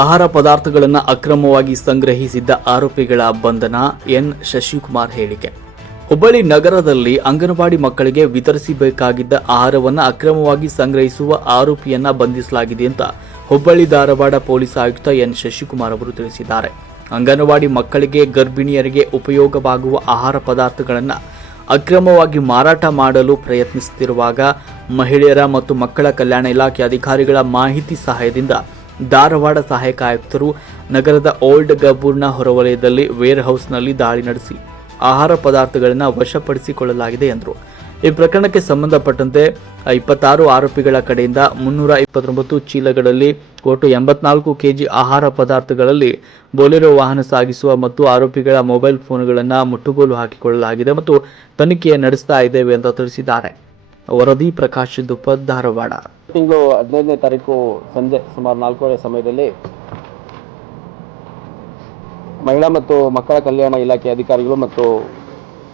ಆಹಾರ ಪದಾರ್ಥಗಳನ್ನು ಅಕ್ರಮವಾಗಿ ಸಂಗ್ರಹಿಸಿದ್ದ ಆರೋಪಿಗಳ ಬಂಧನ ಎನ್. ಶಶಿಕುಮಾರ್ ಹೇಳಿಕೆ. ಹುಬ್ಬಳ್ಳಿ ನಗರದಲ್ಲಿ ಅಂಗನವಾಡಿ ಮಕ್ಕಳಿಗೆ ವಿತರಿಸಬೇಕಾಗಿದ್ದ ಆಹಾರವನ್ನು ಅಕ್ರಮವಾಗಿ ಸಂಗ್ರಹಿಸುವ ಆರೋಪಿಯನ್ನ ಬಂಧಿಸಲಾಗಿದೆ ಅಂತ ಹುಬ್ಬಳ್ಳಿ ಧಾರವಾಡ ಪೊಲೀಸ್ ಆಯುಕ್ತ ಎನ್. ಶಶಿಕುಮಾರ್ ಅವರು ತಿಳಿಸಿದ್ದಾರೆ. ಅಂಗನವಾಡಿ ಮಕ್ಕಳಿಗೆ ಗರ್ಭಿಣಿಯರಿಗೆ ಉಪಯೋಗವಾಗುವ ಆಹಾರ ಪದಾರ್ಥಗಳನ್ನು ಅಕ್ರಮವಾಗಿ ಮಾರಾಟ ಮಾಡಲು ಪ್ರಯತ್ನಿಸುತ್ತಿರುವಾಗ ಮಹಿಳೆಯರ ಮತ್ತು ಮಕ್ಕಳ ಕಲ್ಯಾಣ ಇಲಾಖೆ ಅಧಿಕಾರಿಗಳ ಮಾಹಿತಿ ಸಹಾಯದಿಂದ ಧಾರವಾಡ ಸಹಾಯಕ ಆಯುಕ್ತರು ನಗರದ ಓಲ್ಡ್ ಗಬ್ಬೂರ್ನ ಹೊರವಲಯದಲ್ಲಿ ವೇರ್ ಹೌಸ್ನಲ್ಲಿ ದಾಳಿ ನಡೆಸಿ ಆಹಾರ ಪದಾರ್ಥಗಳನ್ನು ವಶಪಡಿಸಿಕೊಳ್ಳಲಾಗಿದೆ ಎಂದರು. ಈ ಪ್ರಕರಣಕ್ಕೆ ಸಂಬಂಧಪಟ್ಟಂತೆ ಇಪ್ಪತ್ತಾರು ಆರೋಪಿಗಳ ಕಡೆಯಿಂದ ಮುನ್ನೂರ ಇಪ್ಪತ್ತೊಂಬತ್ತು ಚೀಲಗಳಲ್ಲಿ ಒಟ್ಟು ಎಂಬತ್ನಾಲ್ಕು ಕೆಜಿ ಆಹಾರ ಪದಾರ್ಥಗಳಲ್ಲಿ ಬೊಲೆರೋ ವಾಹನ ಸಾಗಿಸುವ ಮತ್ತು ಆರೋಪಿಗಳ ಮೊಬೈಲ್ ಫೋನ್ಗಳನ್ನು ಮುಟ್ಟುಗೋಲು ಹಾಕಿಕೊಳ್ಳಲಾಗಿದೆ ಮತ್ತು ತನಿಖೆ ನಡೆಸ್ತಾ ಇದ್ದೇವೆ ಎಂದು ತಿಳಿಸಿದ್ದಾರೆ. ವರದಿ ಪ್ರಕಾಶ್ ದುಪ್ಪ ಧಾರವಾಡ. ತಿಂಗಳು ಹದಿನೈದನೇ ತಾರೀಕು ಸಂಜೆ ಸುಮಾರು ನಾಲ್ಕೂವರೆ ಸಮಯದಲ್ಲಿ ಮಹಿಳಾ ಮತ್ತು ಮಕ್ಕಳ ಕಲ್ಯಾಣ ಇಲಾಖೆ ಅಧಿಕಾರಿಗಳು ಮತ್ತು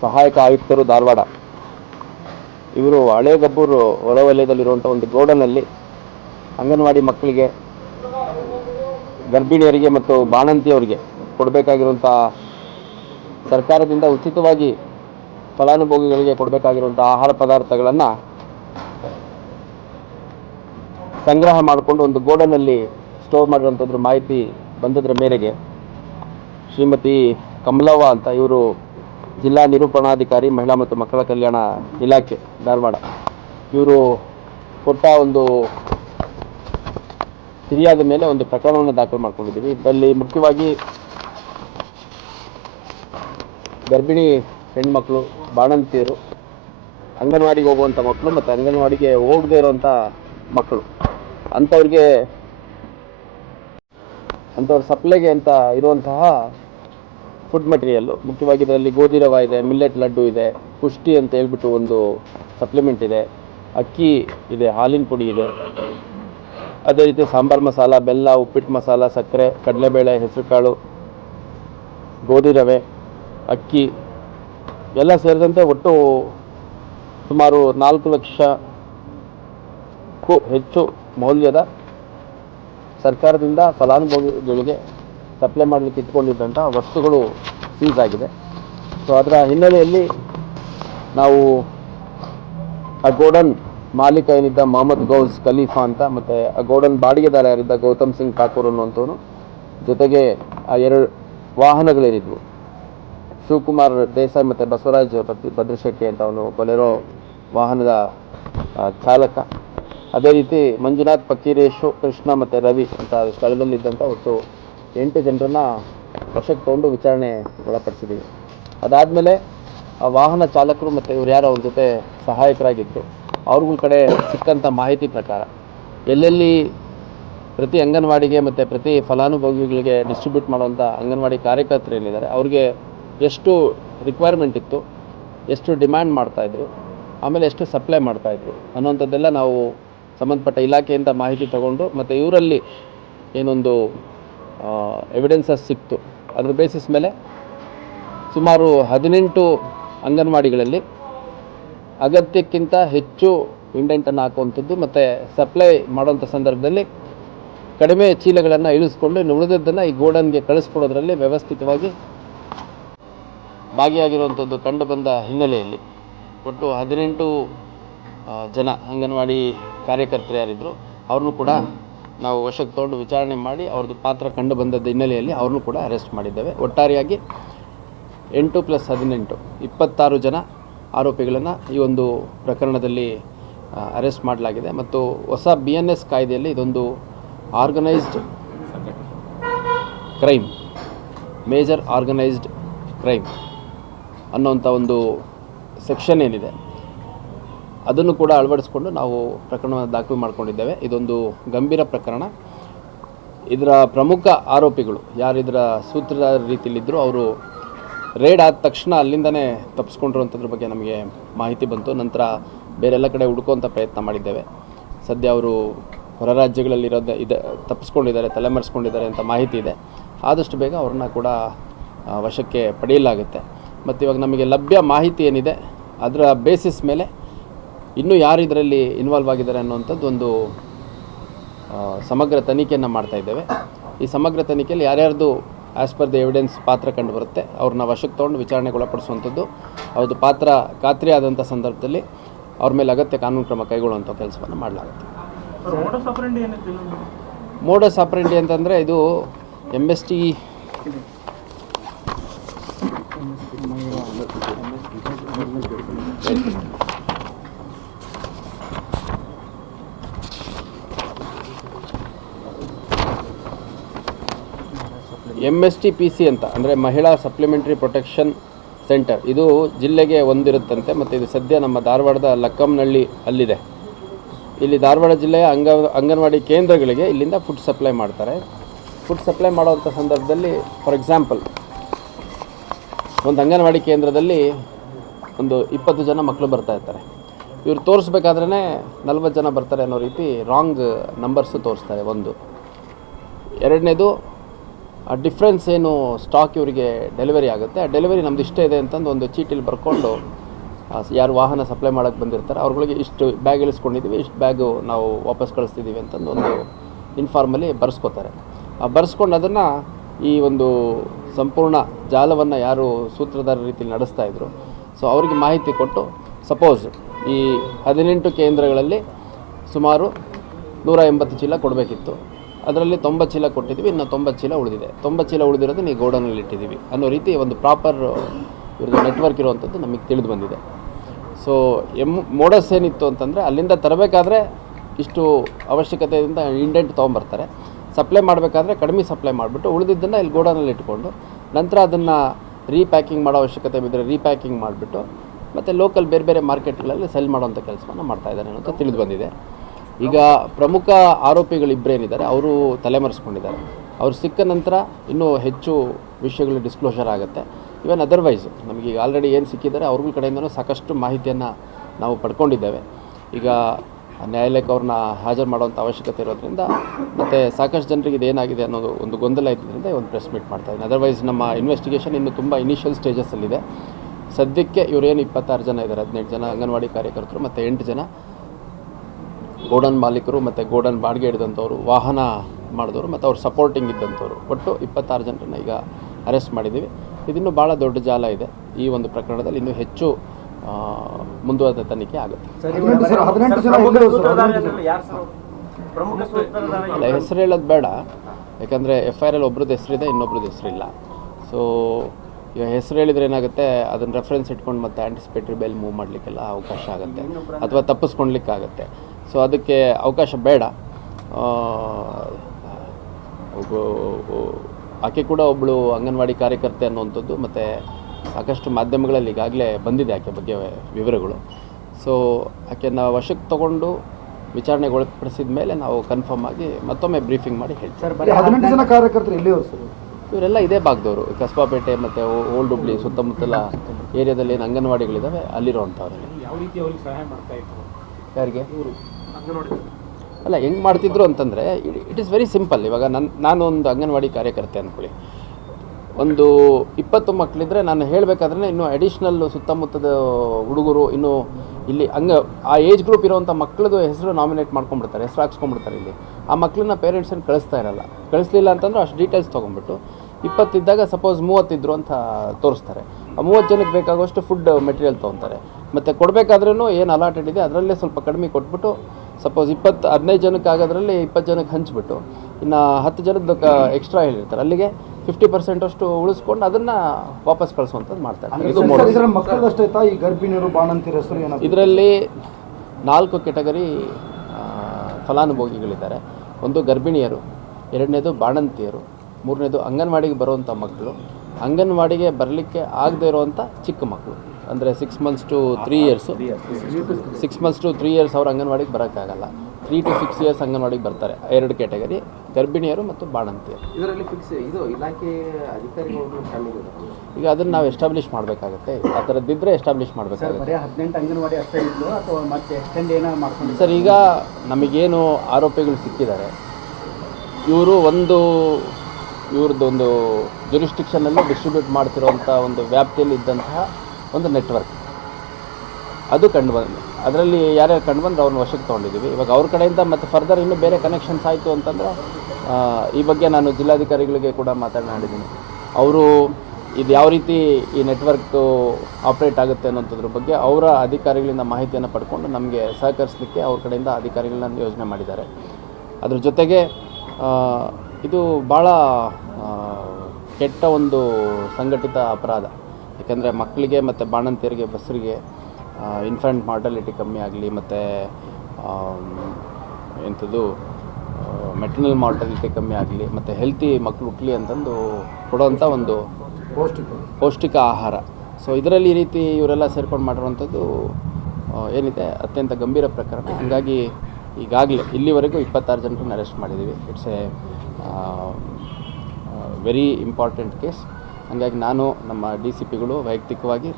ಸಹಾಯಕ ಆಯುಕ್ತರು ಧಾರವಾಡ. ಇವರು ಹಳೆ ಗಬ್ಬೂರು ಹೊರವಲಯದಲ್ಲಿರುವಂಥ ಒಂದು ಗೋಡನಲ್ಲಿ ಅಂಗನವಾಡಿ ಮಕ್ಕಳಿಗೆ, ಗರ್ಭಿಣಿಯರಿಗೆ ಮತ್ತು ಬಾಣಂತಿಯವರಿಗೆ ಕೊಡಬೇಕಾಗಿರುವಂಥ ಸರ್ಕಾರದಿಂದ ಉಚಿತವಾಗಿ ಫಲಾನುಭವಿಗಳಿಗೆ ಕೊಡಬೇಕಾಗಿರುವಂಥ ಆಹಾರ ಪದಾರ್ಥಗಳನ್ನು ಸಂಗ್ರಹ ಮಾಡಿಕೊಂಡು ಒಂದು ಗೋಡನಲ್ಲಿ ಸ್ಟೋರ್ ಮಾಡಿರುವಂಥದ್ರ ಮಾಹಿತಿ ಬಂದದ್ರ ಮೇರೆಗೆ ಶ್ರೀಮತಿ ಕಮಲವ್ವ ಅಂತ ಇವರು ಜಿಲ್ಲಾ ನಿರೂಪಣಾಧಿಕಾರಿ, ಮಹಿಳಾ ಮತ್ತು ಮಕ್ಕಳ ಕಲ್ಯಾಣ ಇಲಾಖೆ, ಧಾರವಾಡ. ಇವರು ಕೊಟ್ಟ ಒಂದು ಸಿರಿಯಾದ ಮೇಲೆ ಒಂದು ಪ್ರಕರಣವನ್ನು ದಾಖಲು ಮಾಡ್ಕೊಂಡಿದ್ದೀವಿ. ಇದರಲ್ಲಿ ಮುಖ್ಯವಾಗಿ ಗರ್ಭಿಣಿ ಹೆಣ್ಮಕ್ಳು, ಬಾಣಂತಿಯರು, ಅಂಗನವಾಡಿಗೆ ಹೋಗುವಂಥ ಮಕ್ಕಳು ಮತ್ತು ಅಂಗನವಾಡಿಗೆ ಹೋಗದೇ ಇರುವಂಥ ಮಕ್ಕಳು. ಅಂಥವ್ರಿಗೆ, ಅಂಥವ್ರ ಸಪ್ಲೈಗೆ ಅಂತ ಇರುವಂತಹ ಫುಡ್ ಮಟೀರಿಯಲ್ಲು ಮುಖ್ಯವಾಗಿ ಇದರಲ್ಲಿ ಗೋಧಿ ರವ ಇದೆ ಮಿಲ್ಲೆಟ್ ಲಡ್ಡು ಇದೆ, ಪುಷ್ಟಿ ಅಂತ ಹೇಳ್ಬಿಟ್ಟು ಒಂದು ಸಪ್ಲಿಮೆಂಟ್ ಇದೆ. ಅಕ್ಕಿ ಇದೆ, ಹಾಲಿನ ಪುಡಿ ಇದೆ. ಅದೇ ರೀತಿ ಸಾಂಬಾರು ಮಸಾಲ, ಬೆಲ್ಲ ಉಪ್ಪಿಟ್ಟು ಮಸಾಲ, ಸಕ್ಕರೆ, ಕಡಲೆಬೇಳೆ, ಹೆಸರುಕಾಳು, ಗೋಧಿ ರವೆ, ಅಕ್ಕಿ, ಎಲ್ಲ ಸೇರಿದಂತೆ ಒಟ್ಟು ಸುಮಾರು ನಾಲ್ಕು ಲಕ್ಷಕ್ಕೂ ಹೆಚ್ಚು ಮೌಲ್ಯದ ಸರ್ಕಾರದಿಂದ ಫಲಾನುಭವಿಗಳಿಗೆ ಸಪ್ಲೈ ಮಾಡಲಿಕ್ಕೆ ಇಟ್ಕೊಂಡಿದ್ದಂಥ ವಸ್ತುಗಳು ಸೀಸ್ ಆಗಿದೆ. ಸೊ ಅದರ ಹಿನ್ನೆಲೆಯಲ್ಲಿ ನಾವು ಆ ಗೋಡನ್ ಮಾಲೀಕ ಏನಿದ್ದ ಮೊಹಮ್ಮದ್ ಗೌಸ್ ಖಲೀಫಾ ಅಂತ ಮತ್ತು ಆ ಗೋಡನ್ ಬಾಡಿಗೆದಾರ ಯಾರಿದ್ದ ಗೌತಮ್ ಸಿಂಗ್ ಠಾಕೂರ್ ಅನ್ನುವಂಥವನು ಜೊತೆಗೆ ಆ ಎರಡು ವಾಹನಗಳೇನಿದ್ವು. ಶಿವಕುಮಾರ್ ದೇಸಾಯಿ ಮತ್ತು ಬಸವರಾಜ್ ಭದ್- ಭದ್ರಶೆಟ್ಟಿ ಅಂತ ಅವನು ಕೊಲೆರೋ ವಾಹನದ ಚಾಲಕ. ಅದೇ ರೀತಿ ಮಂಜುನಾಥ್ ಪಕ್ಕೀರೇಶು ಕೃಷ್ಣ ಮತ್ತು ರವಿ ಅಂತ ಸ್ಥಳದಲ್ಲಿದ್ದಂಥ ಒಟ್ಟು ಎಂಟು ಜನರನ್ನ ವಶಕ್ಕೆ ತಗೊಂಡು ವಿಚಾರಣೆ ಒಳಪಡಿಸಿದ್ದೀವಿ. ಅದಾದಮೇಲೆ ಆ ವಾಹನ ಚಾಲಕರು ಮತ್ತು ಇವ್ರು ಯಾರು ಅವ್ರ ಜೊತೆ ಸಹಾಯಕರಾಗಿತ್ತು ಅವ್ರಿಗೂ ಕಡೆ ಸಿಕ್ಕಂಥ ಮಾಹಿತಿ ಪ್ರಕಾರ ಎಲ್ಲೆಲ್ಲಿ ಪ್ರತಿ ಅಂಗನವಾಡಿಗೆ ಮತ್ತು ಪ್ರತಿ ಫಲಾನುಭವಿಗಳಿಗೆ ಡಿಸ್ಟ್ರಿಬ್ಯೂಟ್ ಮಾಡುವಂಥ ಅಂಗನವಾಡಿ ಕಾರ್ಯಕರ್ತರು ಏನಿದ್ದಾರೆ ಅವ್ರಿಗೆ ಎಷ್ಟು ರಿಕ್ವೈರ್ಮೆಂಟ್ ಇತ್ತು, ಎಷ್ಟು ಡಿಮ್ಯಾಂಡ್ ಮಾಡ್ತಾಯಿದ್ರು ಆಮೇಲೆ ಎಷ್ಟು ಸಪ್ಲೈ ಮಾಡ್ತಾಯಿದ್ರು ಅನ್ನೋಂಥದ್ದೆಲ್ಲ ನಾವು ಸಂಬಂಧಪಟ್ಟ ಇಲಾಖೆಯಿಂದ ಮಾಹಿತಿ ತಗೊಂಡು ಮತ್ತು ಇವರಲ್ಲಿ ಏನೊಂದು ಎವಿಡೆನ್ಸಸ್ ಸಿಕ್ತು. ಅದರ ಬೇಸಿಸ್ ಮೇಲೆ ಸುಮಾರು ಹದಿನೆಂಟು ಅಂಗನವಾಡಿಗಳಲ್ಲಿ ಅಗತ್ಯಕ್ಕಿಂತ ಹೆಚ್ಚು ಇಂಡೆಂಟನ್ನು ಹಾಕುವಂಥದ್ದು ಮತ್ತು ಸಪ್ಲೈ ಮಾಡುವಂಥ ಸಂದರ್ಭದಲ್ಲಿ ಕಡಿಮೆ ಚೀಲಗಳನ್ನು ಇಳಿಸ್ಕೊಂಡು ಇನ್ನು ಉಳಿದದ್ದನ್ನು ಈ ಗೋಡನ್ಗೆ ಕಳಿಸ್ಕೊಡೋದ್ರಲ್ಲಿ ವ್ಯವಸ್ಥಿತವಾಗಿ ಭಾಗಿಯಾಗಿರುವಂಥದ್ದು ಕಂಡು ಬಂದ ಹಿನ್ನೆಲೆಯಲ್ಲಿ. ಒಟ್ಟು ಹದಿನೆಂಟು ಜನ ಅಂಗನವಾಡಿ ಕಾರ್ಯಕರ್ತರು ಯಾರಿದ್ದರು ಅವ್ರನ್ನೂ ಕೂಡ ನಾವು ವಶಕ್ಕೆ ತಗೊಂಡು ವಿಚಾರಣೆ ಮಾಡಿ ಅವ್ರದ್ದು ಪಾತ್ರ ಕಂಡು ಬಂದದ ಹಿನ್ನೆಲೆಯಲ್ಲಿ ಅವ್ರನ್ನೂ ಕೂಡ ಅರೆಸ್ಟ್ ಮಾಡಿದ್ದೇವೆ. ಒಟ್ಟಾರೆಯಾಗಿ ಎಂಟು ಪ್ಲಸ್ ಹದಿನೆಂಟು ಇಪ್ಪತ್ತಾರು ಜನ ಆರೋಪಿಗಳನ್ನು ಈ ಒಂದು ಪ್ರಕರಣದಲ್ಲಿ ಅರೆಸ್ಟ್ ಮಾಡಲಾಗಿದೆ. ಮತ್ತು ಹೊಸ ಬಿ ಎನ್ ಎಸ್ ಕಾಯ್ದೆಯಲ್ಲಿ ಇದೊಂದು organised crime major organised crime ಅನ್ನೋಂಥ ಒಂದು ಸೆಕ್ಷನ್ ಏನಿದೆ ಅದನ್ನು ಕೂಡ ಅಳವಡಿಸ್ಕೊಂಡು ನಾವು ಪ್ರಕರಣ ದಾಖಲು ಮಾಡಿಕೊಂಡಿದ್ದೇವೆ. ಇದೊಂದು ಗಂಭೀರ ಪ್ರಕರಣ. ಇದರ ಪ್ರಮುಖ ಆರೋಪಿಗಳು ಯಾರಿದರ ರೀತಿಯಲ್ಲಿ ರೀತಿಯಲ್ಲಿದ್ದರು ಅವರು ರೇಡ್ ಆದ ತಕ್ಷಣ ಅಲ್ಲಿಂದನೇ ತಪ್ಪಿಸ್ಕೊಂಡಿರುವಂಥದ್ರ ಬಗ್ಗೆ ನಮಗೆ ಮಾಹಿತಿ ಬಂತು. ನಂತರ ಬೇರೆಲ್ಲ ಕಡೆ ಹುಡುಕುವಂಥ ಪ್ರಯತ್ನ ಮಾಡಿದ್ದೇವೆ. ಸದ್ಯ ಅವರು ಹೊರ ರಾಜ್ಯಗಳಲ್ಲಿರೋದು ಇದೆ, ತಪ್ಪಿಸ್ಕೊಂಡಿದ್ದಾರೆ, ತಲೆಮರೆಸ್ಕೊಂಡಿದ್ದಾರೆ ಅಂತ ಮಾಹಿತಿ ಇದೆ. ಆದಷ್ಟು ಬೇಗ ಅವ್ರನ್ನ ಕೂಡ ವಶಕ್ಕೆ ಪಡೆಯಲಾಗುತ್ತೆ. ಮತ್ತು ಇವಾಗ ನಮಗೆ ಲಭ್ಯ ಮಾಹಿತಿ ಏನಿದೆ, ಅದರ ಬೇಸಿಸ್ ಮೇಲೆ ಇನ್ನೂ ಯಾರು ಇದರಲ್ಲಿ ಇನ್ವಾಲ್ವ್ ಆಗಿದ್ದಾರೆ ಅನ್ನುವಂಥದ್ದು ಒಂದು ಸಮಗ್ರ ತನಿಖೆಯನ್ನು ಮಾಡ್ತಾ ಇದ್ದೇವೆ. ಈ ಸಮಗ್ರ ತನಿಖೆಯಲ್ಲಿ ಯಾರ್ಯಾರ್ದು ಆ್ಯಸ್ ಪರ್ ದ ಎವಿಡೆನ್ಸ್ ಪಾತ್ರ ಕಂಡು ಬರುತ್ತೆ ಅವ್ರನ್ನ ವಶಕ್ಕೆ ತೊಗೊಂಡು ವಿಚಾರಣೆಗೆ ಒಳಪಡಿಸುವಂಥದ್ದು ಅವ್ರದ್ದು ಪಾತ್ರ ಖಾತ್ರಿ ಆದಂಥ ಸಂದರ್ಭದಲ್ಲಿ ಅವ್ರ ಮೇಲೆ ಅಗತ್ಯ ಕಾನೂನು ಕ್ರಮ ಕೈಗೊಳ್ಳುವಂಥ ಕೆಲಸವನ್ನು ಮಾಡಲಾಗುತ್ತೆ. ಮೋಡಸ್ ಆಪರೆಂಡಿ ಅಂತಂದರೆ ಇದು M S T M S T P C ಅಂತ, ಅಂದರೆ ಮಹಿಳಾ ಸಪ್ಲಿಮೆಂಟ್ರಿ ಪ್ರೊಟೆಕ್ಷನ್ ಸೆಂಟರ್ ಇದು ಜಿಲ್ಲೆಗೆ ಒಂದಿರುತ್ತಂತೆ, ಮತ್ತು ಇದು ಸದ್ಯ ನಮ್ಮ ಧಾರವಾಡದ ಲಕ್ಕಂನಹಳ್ಳಿ ಅಲ್ಲಿದೆ. ಇಲ್ಲಿ ಧಾರವಾಡ ಜಿಲ್ಲೆಯ ಅಂಗ, ಅಂಗನವಾಡಿ ಕೇಂದ್ರಗಳಿಗೆ ಇಲ್ಲಿಂದ ಫುಡ್ ಸಪ್ಲೈ ಮಾಡ್ತಾರೆ. ಫುಡ್ ಸಪ್ಲೈ ಮಾಡುವಂಥ ಸಂದರ್ಭದಲ್ಲಿ ಫಾರ್ ಎಕ್ಸಾಂಪಲ್ ಒಂದು ಅಂಗನವಾಡಿ ಕೇಂದ್ರದಲ್ಲಿ ಒಂದು ಇಪ್ಪತ್ತು ಜನ ಮಕ್ಕಳು ಬರ್ತಾ ಇರ್ತಾರೆ. ಇವರು ತೋರಿಸ್ಬೇಕಾದ್ರೇ ನಲ್ವತ್ತು ಜನ ಬರ್ತಾರೆ ಅನ್ನೋ ರೀತಿ ರಾಂಗ್ ನಂಬರ್ಸು ತೋರಿಸ್ತಾರೆ ಒಂದು. ಎರಡನೇದು ಆ ಡಿಫ್ರೆನ್ಸ್ ಏನು ಸ್ಟಾಕ್ ಇವರಿಗೆ ಡೆಲಿವರಿ ಆಗುತ್ತೆ. ಆ ಡೆಲಿವರಿ ನಮ್ದು ಇಷ್ಟ ಇದೆ ಅಂತಂದು ಒಂದು ಚೀಟಿಲಿ ಬರ್ಕೊಂಡು ಯಾರು ವಾಹನ ಸಪ್ಲೈ ಮಾಡೋಕ್ಕೆ ಬಂದಿರ್ತಾರೆ, ಅವ್ರುಗಳಿಗೆ ಇಷ್ಟು ಬ್ಯಾಗ್ ಇಳಿಸ್ಕೊಂಡಿದ್ದೀವಿ ಇಷ್ಟು ಬ್ಯಾಗು ನಾವು ವಾಪಸ್ ಕಳಿಸ್ತಿದ್ದೀವಿ ಅಂತಂದು ಒಂದು ಇನ್ಫಾರ್ಮಲಿ ಬರ್ಸ್ಕೊತಾರೆ. ಆ ಬರ್ಸ್ಕೊಂಡು ಅದನ್ನು ಈ ಒಂದು ಸಂಪೂರ್ಣ ಜಾಲವನ್ನು ಯಾರು ಸೂತ್ರಧಾರ ರೀತಿಯಲ್ಲಿ ನಡೆಸ್ತಾ ಇದ್ರು. ಸೊ ಅವರಿಗೆ ಮಾಹಿತಿ ಕೊಟ್ಟು ಸಪೋಸ್ ಈ ಹದಿನೆಂಟು ಕೇಂದ್ರಗಳಲ್ಲಿ ಸುಮಾರು ನೂರ ಎಂಬತ್ತು ಚೀಲ ಕೊಡಬೇಕಿತ್ತು. ಅದರಲ್ಲಿ ತೊಂಬತ್ತು ಚೀಲ ಕೊಟ್ಟಿದ್ದೀವಿ, ಇನ್ನು ತೊಂಬತ್ತು ಚೀಲ ಉಳಿದಿದೆ. ತೊಂಬತ್ತು ಚೀಲ ಉಳಿದಿರೋದು ನೀವು ಗೋಡನಲ್ಲಿ ಇಟ್ಟಿದ್ದೀವಿ. ಅನ್ನೋ ರೀತಿ ಒಂದು ಪ್ರಾಪರ್ ಇವ್ರದ್ದು ನೆಟ್ವರ್ಕ್ ಇರುವಂಥದ್ದು ನಮಗೆ ತಿಳಿದು ಬಂದಿದೆ. ಸೊ ಎಂ, ಮೋಡಸ್ ಏನಿತ್ತು ಅಂತಂದರೆ, ಅಲ್ಲಿಂದ ತರಬೇಕಾದ್ರೆ ಇಷ್ಟು ಅವಶ್ಯಕತೆಯಿಂದ ಇಂಡೆಂಟ್ ತೊಗೊಂಬರ್ತಾರೆ. ಸಪ್ಲೈ ಮಾಡಬೇಕಾದ್ರೆ ಕಡಿಮೆ ಸಪ್ಲೈ ಮಾಡಿಬಿಟ್ಟು, ಉಳಿದಿದ್ದನ್ನು ಇಲ್ಲಿ ಗೋಡನಲ್ಲಿ ಇಟ್ಕೊಂಡು, ನಂತರ ಅದನ್ನು ರೀಪ್ಯಾಕಿಂಗ್ ಮಾಡೋ ಅವಶ್ಯಕತೆ ಬಿದ್ದರೆ ರೀಪ್ಯಾಕಿಂಗ್ ಮಾಡಿಬಿಟ್ಟು, ಮತ್ತು ಲೋಕಲ್ ಬೇರೆ ಬೇರೆ ಮಾರ್ಕೆಟ್ಗಳಲ್ಲಿ ಸೆಲ್ ಮಾಡೋವಂಥ ಕೆಲಸವನ್ನು ಮಾಡ್ತಾ ಇದ್ದಾರೆ ಅಂತ ತಿಳಿದು ಬಂದಿದೆ. ಈಗ ಪ್ರಮುಖ ಆರೋಪಿಗಳಿಬ್ಬರೇನಿದ್ದಾರೆ, ಅವರು ತಲೆಮರೆಸ್ಕೊಂಡಿದ್ದಾರೆ. ಅವ್ರು ಸಿಕ್ಕ ನಂತರ ಇನ್ನೂ ಹೆಚ್ಚು ವಿಷಯಗಳು ಡಿಸ್ಕ್ಲೋಷರ್ ಆಗುತ್ತೆ. ಇವನ್ ಅದರ್ವೈಸ್ ಈಗ ಆಲ್ರೆಡಿ ಏನು ಸಿಕ್ಕಿದ್ದಾರೆ ಅವ್ರಗಳ ಕಡೆಯಿಂದನೂ ಸಾಕಷ್ಟು ಮಾಹಿತಿಯನ್ನು ನಾವು ಪಡ್ಕೊಂಡಿದ್ದೇವೆ. ಈಗ ನ್ಯಾಯಾಲಯಕ್ಕೆ ಅವ್ರನ್ನ ಹಾಜರು ಮಾಡುವಂಥ ಅವಶ್ಯಕತೆ ಇರೋದ್ರಿಂದ, ಮತ್ತು ಸಾಕಷ್ಟು ಜನರಿಗೆ ಇದೇನಾಗಿದೆ ಅನ್ನೋದು ಒಂದು ಗೊಂದಲ ಇದ್ದರಿಂದ ಒಂದು ಪ್ರೆಸ್ ಮೀಟ್ ಮಾಡ್ತಾ ಇದ್ದೀನಿ ಅದರ್ವೈಸ್ ನಮ್ಮ ಇನ್ವೆಸ್ಟಿಗೇಷನ್ ಇನ್ನು ತುಂಬ ಇನಿಷಿಯಲ್ ಸ್ಟೇಜಸ್ಸಲ್ಲಿದೆ ಸದ್ಯಕ್ಕೆ ಇವರೇನು ಇಪ್ಪತ್ತಾರು ಜನ ಇದ್ದಾರೆ, ಹದಿನೆಂಟು ಜನ ಅಂಗನವಾಡಿ ಕಾರ್ಯಕರ್ತರು ಮತ್ತು ಎಂಟು ಜನ ಗೋಡನ್ ಮಾಲೀಕರು ಮತ್ತು ಗೋಡನ್ ಬಾಡಿಗೆ ಹಿಡಿದಂಥವ್ರು ವಾಹನ ಮಾಡಿದವರು ಮತ್ತು ಅವ್ರು ಸಪೋರ್ಟಿಂಗ್ ಇದ್ದಂಥವ್ರು. ಒಟ್ಟು ಇಪ್ಪತ್ತಾರು ಜನರನ್ನ ಈಗ ಅರೆಸ್ಟ್ ಮಾಡಿದ್ದೀವಿ. ಇದಿನ್ನೂ ಭಾಳ ದೊಡ್ಡ ಜಾಲ ಇದೆ. ಈ ಒಂದು ಪ್ರಕರಣದಲ್ಲಿ ಇನ್ನೂ ಹೆಚ್ಚು ಮುಂದುವರೆದ ತನಿಖೆ ಆಗುತ್ತೆ. ಅಲ್ಲ ಹೆಸರು ಹೇಳೋದು ಬೇಡ. ಯಾಕಂದರೆ ಎಫ್ ಐ ಆರಲ್ಲಿ ಒಬ್ರದ್ದು ಹೆಸರಿದೆ ಇನ್ನೊಬ್ರದ್ದು ಹೆಸರಿಲ್ಲ ಸೊ ಈಗ ಹೆಸರು ಹೇಳಿದ್ರೆ ಏನಾಗುತ್ತೆ ಅದನ್ನು ರೆಫರೆನ್ಸ್ ಇಟ್ಕೊಂಡು ಮತ್ತೆ ಆ್ಯಂಟಿಸಿಪೇಟ್ರಿ ಬೇಲ್ ಮೂವ್ ಮಾಡಲಿಕ್ಕೆಲ್ಲ ಅವಕಾಶ ಆಗುತ್ತೆ. ಅಥವಾ ತಪ್ಪಿಸ್ಕೊಳ್ಲಿಕ್ಕಾಗತ್ತೆ. ಸೊ ಅದಕ್ಕೆ ಅವಕಾಶ ಬೇಡ. ಆಕೆ ಕೂಡ ಒಬ್ಬಳು ಅಂಗನವಾಡಿ ಕಾರ್ಯಕರ್ತೆ ಅನ್ನುವಂಥದ್ದು ಮತ್ತು ಸಾಕಷ್ಟು ಮಾಧ್ಯಮಗಳಲ್ಲಿ ಈಗಾಗಲೇ ಬಂದಿದೆ ಆಕೆ ಬಗ್ಗೆ ವಿವರಗಳು. ಸೊ ಆಕೆನ ವಶಕ್ಕೆ ತಗೊಂಡು ವಿಚಾರಣೆಗೆ ಒಳಪಡಿಸಿದ ಮೇಲೆ ನಾವು ಕನ್ಫರ್ಮ್ ಆಗಿ ಮತ್ತೊಮ್ಮೆ ಬ್ರೀಫಿಂಗ್ ಮಾಡಿ ಹೇಳ್ತೀವಿ. ಈ ಹದಿನೆಂಟು ಜನ ಕಾರ್ಯಕರ್ತರು ಎಲ್ಲಿಯವರು ಸರ್? ಇವರೆಲ್ಲ ಇದೇ ಭಾಗದವರು. ಕಸ್ಬಾಪೇಟೆ ಮತ್ತು ಓಲ್ಡ್ ಹುಬ್ಳಿ ಸುತ್ತಮುತ್ತಲ ಏರಿಯಾದಲ್ಲಿ ಏನು ಅಂಗನವಾಡಿಗಳಿದ್ದಾವೆ ಅಲ್ಲಿರುವಂಥವ್ರಲ್ಲಿ ಯಾವ ರೀತಿ ಅವ್ರಿಗೆ ಸಹಾಯ ಮಾಡ್ತಾ ಇದ್ರು? ಯಾರಿಗೆ? ಅಲ್ಲ, ಹೆಂಗೆ ಮಾಡ್ತಿದ್ರು ಅಂತಂದರೆ ಇಟ್ ಇಸ್ ವೆರಿ ಸಿಂಪಲ್ ಇವಾಗ ನನ್ನ ನಾನು ಒಂದು ಅಂಗನವಾಡಿ ಕಾರ್ಯಕರ್ತೆ ಅಂದ್ಕೊಳ್ಳಿ ಒಂದು ಇಪ್ಪತ್ತು ಮಕ್ಕಳಿದ್ರೆ ನಾನು ಹೇಳಬೇಕಾದ್ರೆ ಇನ್ನೂ ಅಡಿಷ್ನಲ್ ಸುತ್ತಮುತ್ತದ ಹುಡುಗರು ಇನ್ನೂ ಇಲ್ಲಿ ಹಂಗೆ ಆ ಏಜ್ ಗ್ರೂಪ್ ಇರೋವಂಥ ಮಕ್ಕಳದು ಹೆಸರು ನಾಮಿನೇಟ್ ಮಾಡ್ಕೊಂಬಿಡ್ತಾರೆ ಹೆಸರು ಹಾಕ್ಸ್ಕೊಂಡ್ಬಿಡ್ತಾರೆ ಇಲ್ಲಿ. ಆ ಮಕ್ಕಳನ್ನ ಪೇರೆಂಟ್ಸನ್ನು ಕಳಿಸ್ತಾ ಇರಲ್ಲ. ಕಳಿಸ್ಲಿಲ್ಲ ಅಂತಂದ್ರೆ ಅಷ್ಟು ಡೀಟೇಲ್ಸ್ ತೊಗೊಂಡ್ಬಿಟ್ಟು ಇಪ್ಪತ್ತಿದ್ದಾಗ ಸಪೋಸ್ ಮೂವತ್ತಿದ್ರು ಅಂತ ತೋರಿಸ್ತಾರೆ. ಆ ಮೂವತ್ತು ಜನಕ್ಕೆ ಬೇಕಾಗುವಷ್ಟು ಫುಡ್ ಮೆಟೀರಿಯಲ್ ತೊಗೊತಾರೆ. ಮತ್ತು ಕೊಡಬೇಕಾದ್ರೂ ಏನು ಅಲಾಟೆಡ್ ಇದೆ ಅದರಲ್ಲೇ ಸ್ವಲ್ಪ ಕಡಿಮೆ ಕೊಟ್ಬಿಟ್ಟು ಸಪೋಸ್ ಇಪ್ಪತ್ತು ಹದಿನೈದು ಜನಕ್ಕೆ ಆಗೋದ್ರಲ್ಲಿ ಇಪ್ಪತ್ತು ಜನಕ್ಕೆ ಹಂಚಿಬಿಟ್ಟು ಇನ್ನು ಹತ್ತು ಜನದ್ದು ಎಕ್ಸ್ಟ್ರಾ ಹೇಳಿರ್ತಾರೆ. ಅಲ್ಲಿಗೆ ಫಿಫ್ಟಿ ಪರ್ಸೆಂಟ್ ಅಷ್ಟು ಉಳಿಸ್ಕೊಂಡು ಅದನ್ನು ವಾಪಸ್ ಕಳಿಸುವಂಥದ್ದು ಮಾಡ್ತಾರೆ. ಈ ಗರ್ಭಿಣಿಯರು ಬಾಣಂತಿರ ಇದರಲ್ಲಿ ನಾಲ್ಕು ಕೆಟಗರಿ ಫಲಾನುಭವಿಗಳಿದ್ದಾರೆ. ಒಂದು ಗರ್ಭಿಣಿಯರು ಎರಡನೇದು ಬಾಣಂತಿಯರು ಮೂರನೇದು ಅಂಗನವಾಡಿಗೆ ಬರುವಂಥ ಮಕ್ಕಳು. ಅಂಗನವಾಡಿಗೆ ಬರಲಿಕ್ಕೆ ಆಗದೆ ಇರುವಂಥ ಚಿಕ್ಕ ಮಕ್ಕಳು. ಅಂದರೆ six months to three years six months to three years ಅವ್ರು ಅಂಗನವಾಡಿಗೆ ಬರೋಕ್ಕಾಗಲ್ಲ. ತ್ರೀ ಟು ಸಿಕ್ಸ್ ಇಯರ್ಸ್ ಅಂಗನವಾಡಿಗೆ ಬರ್ತಾರೆ ಎರಡು ಕ್ಯಾಟಗರಿ ಗರ್ಭಿಣಿಯರು ಮತ್ತು ಬಾಣಂತಿಯರು. ಇದರಲ್ಲಿ ಫಿಕ್ಸ್ ಇದು ಇಲಾಖೆ ಈಗ ಅದನ್ನು ನಾವು ಎಸ್ಟಾಬ್ಲಿಷ್ ಮಾಡಬೇಕಾಗುತ್ತೆ. ಆ ಥರದ್ದಿದ್ದರೆ ಎಸ್ಟಾಬ್ಲಿಷ್ ಮಾಡಬೇಕಾಗುತ್ತೆ. ಹದಿನೆಂಟು ಅಂಗನವಾಡಿ ಅಷ್ಟೇ ಇದ್ದು ಅಥವಾ ಮತ್ತೆ ಎಕ್ಸ್ಟೆಂಡ್ ಏನೋ ಮಾಡ್ಕೊಂಡು ಸರ್ ಈಗ ನಮಗೇನು ಆರೋಪಿಗಳು ಸಿಕ್ಕಿದ್ದಾರೆ. ಇವರು ಒಂದು ಇವ್ರದ್ದು ಒಂದು ಜುರಿಸ್ಟಿಕ್ಷನಲ್ಲಿ ಡಿಸ್ಟ್ರಿಬ್ಯೂಟ್ ಮಾಡ್ತಿರೋಂಥ ಒಂದು ವ್ಯಾಪ್ತಿಯಲ್ಲಿ ಇದ್ದಂತಹ ಒಂದು ನೆಟ್ವರ್ಕ್. ಅದು ಕಂಡು ಬಂದು, ಅದರಲ್ಲಿ ಯಾರ್ಯಾರು ಕಂಡು ಬಂದ್ರೆ ಅವ್ರನ್ನ ವಶಕ್ಕೆ ತೊಗೊಂಡಿದ್ದೀವಿ. ಇವಾಗ ಅವ್ರ ಕಡೆಯಿಂದ ಮತ್ತೆ ಫರ್ದರ್ ಇನ್ನೂ ಬೇರೆ ಕನೆಕ್ಷನ್ಸ್ ಆಯಿತು ಅಂತಂದರೆ ಈ ಬಗ್ಗೆ ನಾನು ಜಿಲ್ಲಾಧಿಕಾರಿಗಳಿಗೆ ಕೂಡ ಮಾತನಾಡಿದ್ದೀನಿ ಅವರು ಇದು ಯಾವ ರೀತಿ ಈ ನೆಟ್ವರ್ಕು ಆಪ್ರೇಟ್ ಆಗುತ್ತೆ ಅನ್ನೋಂಥದ್ರ ಬಗ್ಗೆ ಅವರ ಅಧಿಕಾರಿಗಳಿಂದ ಮಾಹಿತಿಯನ್ನು ಪಡ್ಕೊಂಡು ನಮಗೆ ಸಹಕರಿಸಲಿಕ್ಕೆ ಅವ್ರ ಕಡೆಯಿಂದ ಅಧಿಕಾರಿಗಳನ್ನ ಯೋಜನೆ ಮಾಡಿದ್ದಾರೆ. ಅದ್ರ ಜೊತೆಗೆ ಇದು ಭಾಳ ಕೆಟ್ಟ ಒಂದು ಸಂಘಟಿತ ಅಪರಾಧ. ಯಾಕೆಂದರೆ ಮಕ್ಕಳಿಗೆ ಮತ್ತು ಬಾಣಂತಿಯರಿಗೆ ಬಸರಿಗೆ ಇನ್ಫ್ಯಾಂಟ್ ಮಾರ್ಟಾಲಿಟಿ ಕಮ್ಮಿ ಆಗಲಿ ಮತ್ತು ಎಂಥದ್ದು ಮೆಟರ್ನಲ್ ಮಾರ್ಟಾಲಿಟಿ ಕಮ್ಮಿ ಆಗಲಿ ಮತ್ತು ಹೆಲ್ತಿ ಮಕ್ಕಳು ಹುಟ್ಟಲಿ ಅಂತಂದು ಕೊಡೋವಂಥ ಒಂದು ಪೌಷ್ಟಿಕ. ಪೌಷ್ಟಿಕ ಆಹಾರ. ಸೊ ಇದರಲ್ಲಿ ಈ ರೀತಿ ಇವರೆಲ್ಲ ಸೇರ್ಕೊಂಡು ಮಾಡಿರುವಂಥದ್ದು ಏನಿದೆ ಅತ್ಯಂತ ಗಂಭೀರ ಪ್ರಕರಣ. ಹಾಗಾಗಿ ಈಗಾಗಲೇ ಇಲ್ಲಿವರೆಗೂ ಇಪ್ಪತ್ತಾರು ಜನರನ್ನು ಅರೆಸ್ಟ್ ಮಾಡಿದ್ದೀವಿ. It's a very important case ಹಾಗಾಗಿ ನಾನು ನಮ್ಮ ಡಿ ಸಿ ಪಿಗಳು ವೈಯಕ್ತಿಕವಾಗಿ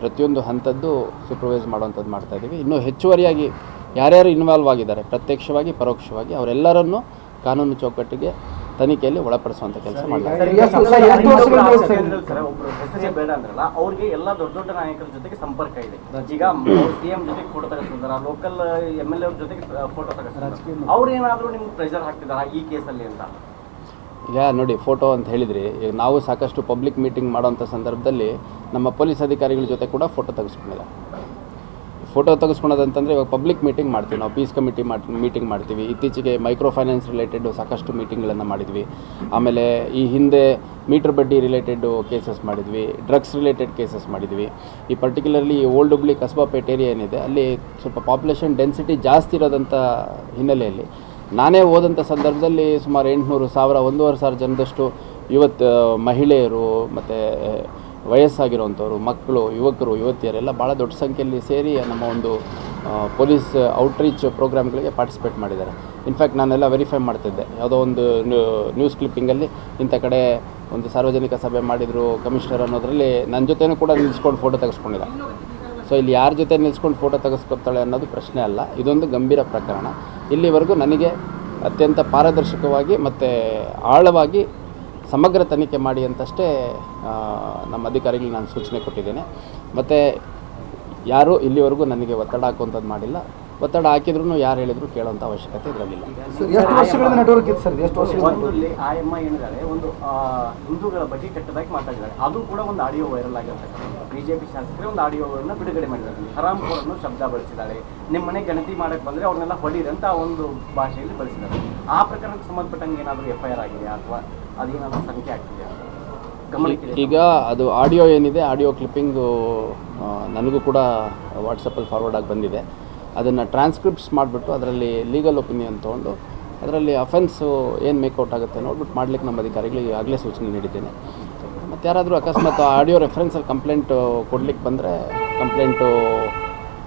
ಪ್ರತಿಯೊಂದು ಹಂತದ್ದು ಸೂಪರ್ವೈಸ್ ಮಾಡುವಂಥದ್ದು ಮಾಡ್ತಾಯಿದ್ದೀವಿ ಇನ್ನೂ ಹೆಚ್ಚುವರಿಯಾಗಿ ಯಾರ್ಯಾರು ಇನ್ವಾಲ್ವ್ ಆಗಿದ್ದಾರೆ ಪ್ರತ್ಯಕ್ಷವಾಗಿ ಪರೋಕ್ಷವಾಗಿ ಅವರೆಲ್ಲರನ್ನು ಕಾನೂನು ಚೌಕಟ್ಟಿಗೆ ತನಿಖೆಯಲ್ಲಿ ಒಳಪಡಿಸುವಂಥ ಕೆಲಸ ಮಾಡ್ತಾರೆ ಎಷ್ಟು ಸರ್ ಎಷ್ಟು ವರ್ಷಗಳಿಂದ ಸರ್? ಸರ್ ಒಬ್ರು ಹೆಸರೇ ಬೇಡ ಅಂದ್ರಲ್ಲ ಅವ್ರಿಗೆ ಎಲ್ಲ ದೊಡ್ಡ ದೊಡ್ಡ ನಾಯಕರ ಜೊತೆಗೆ ಸಂಪರ್ಕ ಇದೆ. ಈಗ ಸಿಎಂ ಜೊತೆಗೆ ಫೋಟೋ ತಗಸ್ತಾರ ಲೋಕಲ್ ಎಂ ಎಲ್ ಎ ಅವ್ರ ಜೊತೆಗೆ ಫೋಟೋ ತಗಸ್ತಾರ ಅವ್ರು ಏನಾದ್ರು ನಿಮ್ಗೆ ಪ್ರೆಷರ್ ಹಾಕ್ತಿದಾರ ಈ ಕೇಸಲ್ಲಿ ಅಂತ? ಈಗ ನೋಡಿ ಫೋಟೋ ಅಂತ ಹೇಳಿದ್ರಿ. ಈಗ ನಾವು ಸಾಕಷ್ಟು ಪಬ್ಲಿಕ್ ಮೀಟಿಂಗ್ ಮಾಡೋಂಥ ಸಂದರ್ಭದಲ್ಲಿ ನಮ್ಮ ಪೊಲೀಸ್ ಅಧಿಕಾರಿಗಳ ಜೊತೆ ಕೂಡ ಫೋಟೋ ತೆಗೆಸ್ಕೊಂಡಿಲ್ಲ. ಫೋಟೋ ತೆಗೆಸ್ಕೊಳೋದಂತಂದರೆ ಇವಾಗ ಪಬ್ಲಿಕ್ ಮೀಟಿಂಗ್ ಮಾಡ್ತೀವಿ. ನಾವು ಪೀಸ್ ಕಮಿಟಿ ಮಾಡಿ ಮೀಟಿಂಗ್ ಮಾಡ್ತೀವಿ. ಇತ್ತೀಚೆಗೆ ಮೈಕ್ರೋ ಫೈನಾನ್ಸ್ ರಿಲೇಟೆಡ್ ಸಾಕಷ್ಟು ಮೀಟಿಂಗ್ಗಳನ್ನು ಮಾಡಿದ್ವಿ. ಆಮೇಲೆ ಈ ಹಿಂದೆ ಮೀಟರ್ ಬಡ್ಡಿ ರಿಲೇಟೆಡ್ ಕೇಸಸ್ ಮಾಡಿದ್ವಿ. ಡ್ರಗ್ಸ್ ರಿಲೇಟೆಡ್ ಕೇಸಸ್ ಮಾಡಿದ್ವಿ. ಈ particularly old Hubli Kasbapet area ಏನಿದೆ, ಅಲ್ಲಿ ಸ್ವಲ್ಪ ಪಾಪ್ಯುಲೇಷನ್ ಡೆನ್ಸಿಟಿ ಜಾಸ್ತಿ ಇರೋದಂಥ ಹಿನ್ನೆಲೆಯಲ್ಲಿ ನಾನೇ ಹೋದಂಥ ಸಂದರ್ಭದಲ್ಲಿ ಸುಮಾರು ಎಂಟುನೂರು ಸಾವಿರ, ಒಂದೂವರೆ ಸಾವಿರ ಜನದಷ್ಟು ಇವತ್ತು ಮಹಿಳೆಯರು ಮತ್ತು ವಯಸ್ಸಾಗಿರುವಂಥವ್ರು, ಮಕ್ಕಳು, ಯುವಕರು, ಯುವತಿಯರೆಲ್ಲ ಭಾಳ ದೊಡ್ಡ ಸಂಖ್ಯೆಯಲ್ಲಿ ಸೇರಿ ನಮ್ಮ ಒಂದು ಪೊಲೀಸ್ ಔಟ್ರೀಚ್ ಪ್ರೋಗ್ರಾಮ್ಗಳಿಗೆ ಪಾರ್ಟಿಸಿಪೇಟ್ ಮಾಡಿದ್ದಾರೆ. ಇನ್ಫ್ಯಾಕ್ಟ್ ನಾನೆಲ್ಲ ವೆರಿಫೈ ಮಾಡ್ತಿದ್ದೆ. ಯಾವುದೋ ಒಂದು ನ್ಯೂಸ್ ಕ್ಲಿಪ್ಪಿಂಗಲ್ಲಿ ಇಂಥ ಕಡೆ ಒಂದು ಸಾರ್ವಜನಿಕ ಸಭೆ ಮಾಡಿದರು, ಕಮಿಷನರ್ ಅನ್ನೋದರಲ್ಲಿ ನನ್ನ ಜೊತೆನೂ ಕೂಡ ನಿಲ್ಲಿಸ್ಕೊಂಡು ಫೋಟೋ ತೆಗೆಸ್ಕೊಂಡಿಲ್ಲ ಸೊ ಇಲ್ಲಿ ಯಾರ ಜೊತೆ ನಿಲ್ಸ್ಕೊಂಡು ಫೋಟೋ ತೆಗೆಸ್ಕೊತಾಳೆ ಅನ್ನೋದು ಪ್ರಶ್ನೆ ಅಲ್ಲ. ಇದೊಂದು ಗಂಭೀರ ಪ್ರಕರಣ. ಇಲ್ಲಿವರೆಗೂ ನನಗೆ ಅತ್ಯಂತ ಪಾರದರ್ಶಕವಾಗಿ ಮತ್ತು ಆಳವಾಗಿ ಸಮಗ್ರ ತನಿಖೆ ಮಾಡಿ ಅಂತಷ್ಟೇ ನಮ್ಮ ಅಧಿಕಾರಿಗಳಿಗೆ ನಾನು ಸೂಚನೆ ಕೊಟ್ಟಿದ್ದೇನೆ. ಮತ್ತು ಯಾರೂ ಇಲ್ಲಿವರೆಗೂ ನನಗೆ ಒತ್ತಡ ಹಾಕುವಂಥದ್ದು ಮಾಡಿಲ್ಲ. ಒತ್ತಡ ಹಾಕಿದ್ರು ಯಾರು ಹೇಳಿದ್ರು ಕೇಳುವಂತ ಅವಶ್ಯಕತೆ ಇದರಲ್ಲಿಲ್ಲ. ಎಷ್ಟು ವರ್ಷಗಳಿಂದ ನೆಟ್ವರ್ಕ್ ಇತ್ತು ಸರ್? ಎಷ್ಟು ವರ್ಷ ಒಂದು ಲೆ- ಆ ಎಮ್ಮ ಏನಿದ್ದಾರೆ ಒಂದು ಹಿಂದೂಗಳ ಬಗ್ಗೆ ಕೆಟ್ಟದಾಗಿ ಮಾತಾಡಿದ್ದಾರೆ. ಅದು ಕೂಡ ಒಂದು ಆಡಿಯೋ ವೈರಲ್ ಆಗಿರ್ತಕ್ಕಂಥ ಬಿಜೆಪಿ ಶಾಸಕರೇ ಒಂದು ಆಡಿಯೋವನ್ನು ಬಿಡುಗಡೆ ಮಾಡಿದ್ದಾರೆ. ಹರಾಮ್ ಅನ್ನೋ ಶಬ್ದ ಬಳಸಿದ್ದಾರೆ. ನಿಮ್ಮ ಮನೆ ಗಣತಿ ಮಾಡಕ್ಕೆ ಬಂದರೆ ಅವ್ರನ್ನೆಲ್ಲ ಹೊಡೀರಿ ಅಂತ ಒಂದು ಭಾಷೆಯಲ್ಲಿ ಬಳಸಿದ್ದಾರೆ. ಆ ಪ್ರಕರಣಕ್ಕೆ ಸಂಬಂಧಪಟ್ಟಂಗೆ ಏನಾದರೂ ಎಫ್ ಐ ಆರ್ ಆಗಿದೆಯಾ ಅಥವಾ ಅದೇನಾದರೂ ತನಿಖೆ ಆಗ್ತಿದೆಯಾ? ಈಗ ಅದು ಆಡಿಯೋ ಏನಿದೆ ಆಡಿಯೋ ಕ್ಲಿಪ್ಪಿಂಗು ನನಗೂ ಕೂಡ ವಾಟ್ಸಪ್ಪಲ್ಲಿ ಫಾರ್ವರ್ಡ್ ಆಗಿ ಬಂದಿದೆ. ಅದನ್ನು ಟ್ರಾನ್ಸ್ಕ್ರಿಪ್ಟ್ಸ್ ಮಾಡಿಬಿಟ್ಟು ಅದರಲ್ಲಿ ಲೀಗಲ್ ಒಪಿನಿಯನ್ ತೊಗೊಂಡು ಅದರಲ್ಲಿ ಅಫೆನ್ಸು ಏನು ಮೇಕೌಟ್ ಆಗುತ್ತೆ ನೋಡ್ಬಿಟ್ಟು ಮಾಡ್ಲಿಕ್ಕೆ ನಮ್ಮ ಅಧಿಕಾರಿಗಳಿಗೆ ಆಗಲೇ ಸೂಚನೆ ನೀಡಿದ್ದೇನೆ ಮತ್ತು ಯಾರಾದರೂ ಅಕಸ್ಮಾತ್ ಆಡಿಯೋ ರೆಫರೆನ್ಸಲ್ಲಿ ಕಂಪ್ಲೇಂಟು ಕೊಡ್ಲಿಕ್ಕೆ ಬಂದರೆ ಕಂಪ್ಲೇಂಟು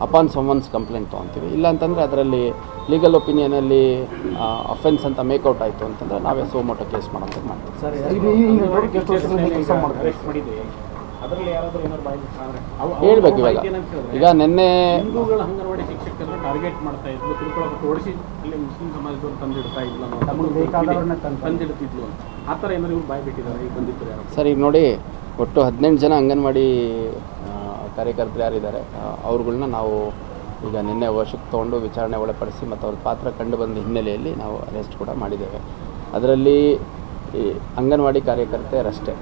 ಅಪಾನ್ ಸಮನ್ಸ್ ಕಂಪ್ಲೇಂಟ್ ತೊಗೊತೀವಿ ಇಲ್ಲ ಅಂತಂದರೆ ಅದರಲ್ಲಿ ಲೀಗಲ್ ಒಪಿನಿಯನಲ್ಲಿ ಅಫೆನ್ಸ್ ಅಂತ ಮೇಕೌಟ್ ಆಯಿತು ಅಂತಂದರೆ ನಾವೇ ಸೋಮೋಟೋ ಕೇಸ್ ಮಾಡೋಂಥದ್ದು ಮಾಡ್ತೀವಿ ಹೇಳ್ಬೇಕು ಇವಾಗ. ಈಗ ನಿನ್ನೆ ಸರ್ ಈಗ ನೋಡಿ ಒಟ್ಟು ಹದಿನೆಂಟು ಜನ ಅಂಗನವಾಡಿ ಕಾರ್ಯಕರ್ತರು ಯಾರಿದ್ದಾರೆ ಅವ್ರಗಳನ್ನ ಅವ್ರುಗಳ್ನ ನಾವು ಈಗ ನಿನ್ನೆ ವರ್ಷಕ್ಕೆ ತಗೊಂಡು ವಿಚಾರಣೆ ಒಳಪಡಿಸಿ ಮತ್ತು ಅವ್ರ ಪಾತ್ರ ಕಂಡು ಬಂದ ಹಿನ್ನೆಲೆಯಲ್ಲಿ ನಾವು ಅರೆಸ್ಟ್ ಕೂಡ ಮಾಡಿದ್ದೇವೆ. ಅದರಲ್ಲಿ ಈ ಅಂಗನವಾಡಿ ಕಾರ್ಯಕರ್ತೆಯರಷ್ಟೇ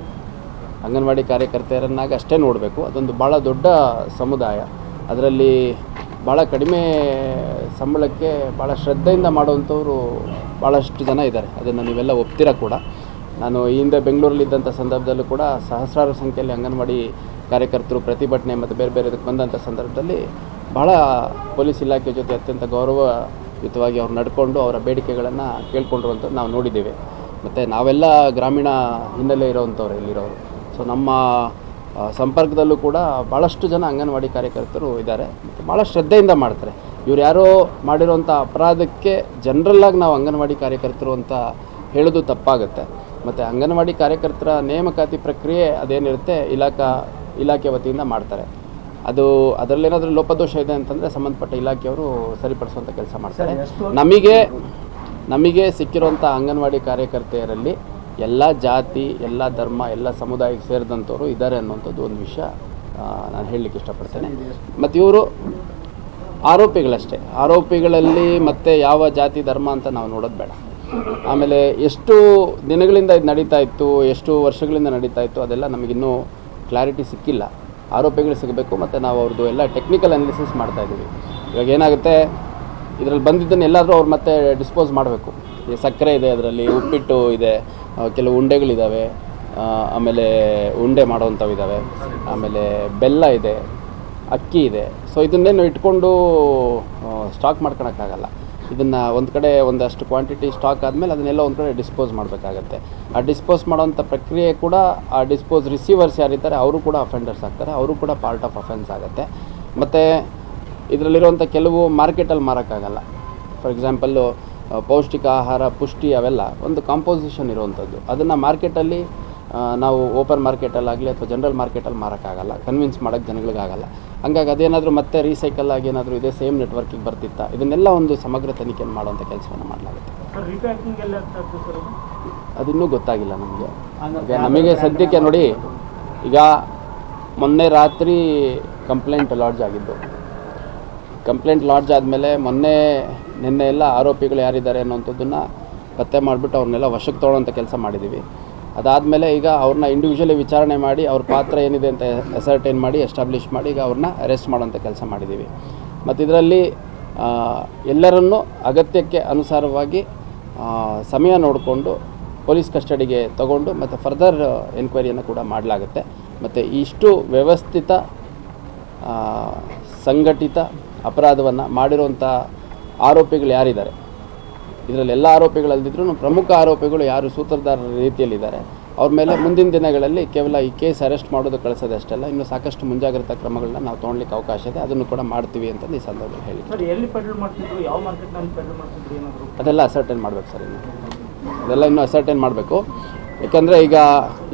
ಅಂಗನವಾಡಿ ಕಾರ್ಯಕರ್ತೆಯರನ್ನಾಗಿ ಅಷ್ಟೇ ನೋಡಬೇಕು. ಅದೊಂದು ಭಾಳ ದೊಡ್ಡ ಸಮುದಾಯ. ಅದರಲ್ಲಿ ಭಾಳ ಕಡಿಮೆ ಸಂಬಳಕ್ಕೆ ಭಾಳ ಶ್ರದ್ಧೆಯಿಂದ ಮಾಡುವಂಥವರು ಭಾಳಷ್ಟು ಜನ ಇದ್ದಾರೆ. ಅದನ್ನು ನೀವೆಲ್ಲ ಒಪ್ತೀರಾ ಕೂಡ? ನಾನು ಈ ಹಿಂದೆ ಬೆಂಗಳೂರಲ್ಲಿದ್ದಂಥ ಸಂದರ್ಭದಲ್ಲೂ ಕೂಡ ಸಹಸ್ರಾರು ಸಂಖ್ಯೆಯಲ್ಲಿ ಅಂಗನವಾಡಿ ಕಾರ್ಯಕರ್ತರು ಪ್ರತಿಭಟನೆ ಮತ್ತು ಬೇರೆ ಬೇರೆ ಇದಕ್ಕೆ ಬಂದಂಥ ಸಂದರ್ಭದಲ್ಲಿ ಭಾಳ ಪೊಲೀಸ್ ಇಲಾಖೆ ಜೊತೆ ಅತ್ಯಂತ ಗೌರವಯುತವಾಗಿ ಅವ್ರು ನಡ್ಕೊಂಡು ಅವರ ಬೇಡಿಕೆಗಳನ್ನು ಕೇಳ್ಕೊಂಡಿರುವಂಥದ್ದು ನಾವು ನೋಡಿದ್ದೇವೆ. ಮತ್ತು ನಾವೆಲ್ಲ ಗ್ರಾಮೀಣ ಹಿನ್ನೆಲೆ ಇರೋವಂಥವ್ರು ಇಲ್ಲಿರೋರು. ಸೊ ನಮ್ಮ ಸಂಪರ್ಕದಲ್ಲೂ ಕೂಡ ಭಾಳಷ್ಟು ಜನ ಅಂಗನವಾಡಿ ಕಾರ್ಯಕರ್ತರು ಇದ್ದಾರೆ ಮತ್ತು ಭಾಳ ಶ್ರದ್ಧೆಯಿಂದ ಮಾಡ್ತಾರೆ. ಇವ್ರು ಯಾರೋ ಮಾಡಿರೋಂಥ ಅಪರಾಧಕ್ಕೆ ಜನರಲ್ಲಾಗಿ ನಾವು ಅಂಗನವಾಡಿ ಕಾರ್ಯಕರ್ತರು ಅಂತ ಹೇಳೋದು ತಪ್ಪಾಗುತ್ತೆ. ಮತ್ತು ಅಂಗನವಾಡಿ ಕಾರ್ಯಕರ್ತರ ನೇಮಕಾತಿ ಪ್ರಕ್ರಿಯೆ ಅದೇನಿರುತ್ತೆ ಇಲಾಖಾ ಇಲಾಖೆ ವತಿಯಿಂದ ಮಾಡ್ತಾರೆ. ಅದು ಅದರಲ್ಲೇನಾದರೂ ಲೋಪದೋಷ ಇದೆ ಅಂತಂದರೆ ಸಂಬಂಧಪಟ್ಟ ಇಲಾಖೆಯವರು ಸರಿಪಡಿಸುವಂಥ ಕೆಲಸ ಮಾಡ್ತಾರೆ. ನಮಗೆ ನಮಗೆ ಸಿಕ್ಕಿರುವಂಥ ಅಂಗನವಾಡಿ ಕಾರ್ಯಕರ್ತೆಯರಲ್ಲಿ ಎಲ್ಲ ಜಾತಿ, ಎಲ್ಲ ಧರ್ಮ, ಎಲ್ಲ ಸಮುದಾಯಕ್ಕೆ ಸೇರಿದಂಥವ್ರು ಇದ್ದಾರೆ ಅನ್ನುವಂಥದ್ದು ಒಂದು ವಿಷಯ ನಾನು ಹೇಳಲಿಕ್ಕೆ ಇಷ್ಟಪಡ್ತೇನೆ. ಮತ್ತು ಇವರು ಆರೋಪಿಗಳಷ್ಟೇ. ಆರೋಪಿಗಳಲ್ಲಿ ಮತ್ತೆ ಯಾವ ಜಾತಿ, ಧರ್ಮ ಅಂತ ನಾವು ನೋಡೋದು ಬೇಡ. ಆಮೇಲೆ ಎಷ್ಟು ದಿನಗಳಿಂದ ಇದು ನಡೀತಾ ಇತ್ತು, ಎಷ್ಟು ವರ್ಷಗಳಿಂದ ನಡೀತಾ ಇತ್ತು, ಅದೆಲ್ಲ ನಮಗಿನ್ನೂ ಕ್ಲಾರಿಟಿ ಸಿಕ್ಕಿಲ್ಲ. ಆರೋಪಿಗಳು ಸಿಗಬೇಕು, ಮತ್ತು ನಾವು ಅವ್ರದ್ದು ಎಲ್ಲ ಟೆಕ್ನಿಕಲ್ ಅನಾಲಿಸಿಸ್ ಮಾಡ್ತಾ ಇದ್ದೀವಿ. ಇವಾಗ ಏನಾಗುತ್ತೆ, ಇದರಲ್ಲಿ ಬಂದಿದ್ದನ್ನು ಎಲ್ಲಾದರೂ ಅವ್ರು ಮತ್ತೆ ಡಿಸ್ಪೋಸ್ ಮಾಡಬೇಕು. ಈ ಸಕ್ಕರೆ ಇದೆ ಅದರಲ್ಲಿ, ಉಪ್ಪಿಟ್ಟು ಇದೆ ಕೆಲವು ಉಂಡೆಗಳಿದ್ದಾವೆ ಆಮೇಲೆ ಉಂಡೆ ಮಾಡೋವಂಥವಿದ್ದಾವೆ ಆಮೇಲೆ ಬೆಲ್ಲ ಇದೆ, ಅಕ್ಕಿ ಇದೆ. ಸೊ ಇದನ್ನೇನು ಇಟ್ಕೊಂಡು ಸ್ಟಾಕ್ ಮಾಡ್ಕೊಳಕ್ಕಾಗಲ್ಲ. ಇದನ್ನು ಒಂದು ಕಡೆ ಒಂದಷ್ಟು ಕ್ವಾಂಟಿಟಿ ಸ್ಟಾಕ್ ಆದಮೇಲೆ ಅದನ್ನೆಲ್ಲ ಒಂದು ಕಡೆ ಡಿಸ್ಪೋಸ್ ಮಾಡಬೇಕಾಗತ್ತೆ. ಆ ಡಿಸ್ಪೋಸ್ ಮಾಡೋವಂಥ ಪ್ರಕ್ರಿಯೆ ಕೂಡ ಆ ಡಿಸ್ಪೋಸ್ ರಿಸೀವರ್ಸ್ ಯಾರಿದ್ದಾರೆ ಅವರು ಕೂಡ ಅಫೆಂಡರ್ಸ್ ಆಗ್ತಾರೆ, ಅವರು ಕೂಡ ಪಾರ್ಟ್ ಆಫ್ ಅಫೆನ್ಸ್ ಆಗುತ್ತೆ. ಮತ್ತು ಇದರಲ್ಲಿರುವಂಥ ಕೆಲವು ಮಾರ್ಕೆಟಲ್ಲಿ ಮಾರೋಕ್ಕಾಗಲ್ಲ. ಫಾರ್ ಎಕ್ಸಾಂಪಲ್ಲು ಪೌಷ್ಟಿಕ ಆಹಾರ ಪುಷ್ಟಿ ಅವೆಲ್ಲ ಒಂದು ಕಾಂಪೋಸಿಷನ್ ಇರುವಂಥದ್ದು. ಅದನ್ನು ಮಾರ್ಕೆಟಲ್ಲಿ ನಾವು ಓಪನ್ ಮಾರ್ಕೆಟಲ್ಲಾಗಲಿ ಅಥವಾ ಜನರಲ್ ಮಾರ್ಕೆಟಲ್ಲಿ ಮಾರೋಕ್ಕಾಗಲ್ಲ. ಕನ್ವಿನ್ಸ್ ಮಾಡೋಕ್ಕೆ ಜನಗಳಿಗಾಗಲ್ಲ. ಹಂಗಾಗಿ ಅದೇನಾದರೂ ಮತ್ತೆ ರೀಸೈಕಲ್ ಆಗಿ ಏನಾದರೂ ಇದೆ ಸೇಮ್ ನೆಟ್ವರ್ಕಿಗೆ ಬರ್ತಿತ್ತಾ? ಇದನ್ನೆಲ್ಲ ಒಂದು ಸಮಗ್ರ ತನಿಖೆಯನ್ನು ಮಾಡುವಂಥ ಕೆಲಸವನ್ನು ಮಾಡಲಾಗುತ್ತೆ. ಅದಿನ್ನೂ ಗೊತ್ತಾಗಿಲ್ಲ ನಮಗೆ. ನಮಗೆ ಸದ್ಯಕ್ಕೆ ನೋಡಿ ಈಗ ಮೊನ್ನೆ ರಾತ್ರಿ ಕಂಪ್ಲೇಂಟ್ ಲಾಡ್ಜ್ ಆಗಿದ್ದು. ಕಂಪ್ಲೇಂಟ್ ಲಾಡ್ಜ್ ಆದಮೇಲೆ ಮೊನ್ನೆ ನಿನ್ನೆ ಎಲ್ಲ ಆರೋಪಿಗಳು ಯಾರಿದ್ದಾರೆ ಅನ್ನೋಂಥದ್ದನ್ನು ಪತ್ತೆ ಮಾಡಿಬಿಟ್ಟು ಅವ್ರನ್ನೆಲ್ಲ ವಶಕ್ಕೆ ತೊಗೊಳ್ಳೋಂಥ ಕೆಲಸ ಮಾಡಿದ್ದೀವಿ. ಅದಾದಮೇಲೆ ಈಗ ಅವ್ರನ್ನ ಇಂಡಿವಿಜುವಲಿ ವಿಚಾರಣೆ ಮಾಡಿ ಅವ್ರ ಪಾತ್ರ ಏನಿದೆ ಅಂತ ಎಸರ್ಟೈನ್ ಮಾಡಿ ಎಸ್ಟಾಬ್ಲಿಷ್ ಮಾಡಿ ಈಗ ಅವ್ರನ್ನ ಅರೆಸ್ಟ್ ಮಾಡೋಂಥ ಕೆಲಸ ಮಾಡಿದ್ದೀವಿ. ಮತ್ತು ಇದರಲ್ಲಿ ಎಲ್ಲರನ್ನೂ ಅಗತ್ಯಕ್ಕೆ ಅನುಸಾರವಾಗಿ ಸಮಯ ನೋಡಿಕೊಂಡು ಪೊಲೀಸ್ ಕಸ್ಟಡಿಗೆ ತಗೊಂಡು ಮತ್ತು ಫರ್ದರ್ ಎನ್ಕ್ವೈರಿಯನ್ನು ಕೂಡ ಮಾಡಲಾಗುತ್ತೆ. ಮತ್ತು ಇಷ್ಟು ವ್ಯವಸ್ಥಿತ ಸಂಘಟಿತ ಅಪರಾಧವನ್ನು ಮಾಡಿರುವಂಥ ಆರೋಪಿಗಳು ಯಾರಿದ್ದಾರೆ? ಇದರಲ್ಲಿ ಎಲ್ಲ ಆರೋಪಿಗಳಲ್ಲದಿದ್ರೂ ಪ್ರಮುಖ ಆರೋಪಿಗಳು ಯಾರು? ಸೂತ್ರಧಾರರ ರೀತಿಯಲ್ಲಿದ್ದಾರೆ. ಅವ್ರ ಮೇಲೆ ಮುಂದಿನ ದಿನಗಳಲ್ಲಿ ಕೇವಲ ಈ ಕೇಸ್ ಅರೆಸ್ಟ್ ಮಾಡೋದು ಕಳಿಸೋದಷ್ಟಲ್ಲ ಇನ್ನು ಸಾಕಷ್ಟು ಮುಂಜಾಗ್ರತಾ ಕ್ರಮಗಳನ್ನ ನಾವು ತೊಗೊಳ್ಲಿಕ್ಕೆ ಅವಕಾಶ ಇದೆ ಅದನ್ನು ಕೂಡ ಮಾಡ್ತೀವಿ ಅಂತ ಈ ಸಂದರ್ಭದಲ್ಲಿ ಹೇಳಿ ಅದೆಲ್ಲ ಅಸರ್ಟೈನ್ ಮಾಡ್ಬೇಕು ಸರ್ ಇನ್ನು. ಅದೆಲ್ಲ ಇನ್ನೂ ಅಸರ್ಟೈನ್ ಮಾಡಬೇಕು. ಯಾಕಂದರೆ ಈಗ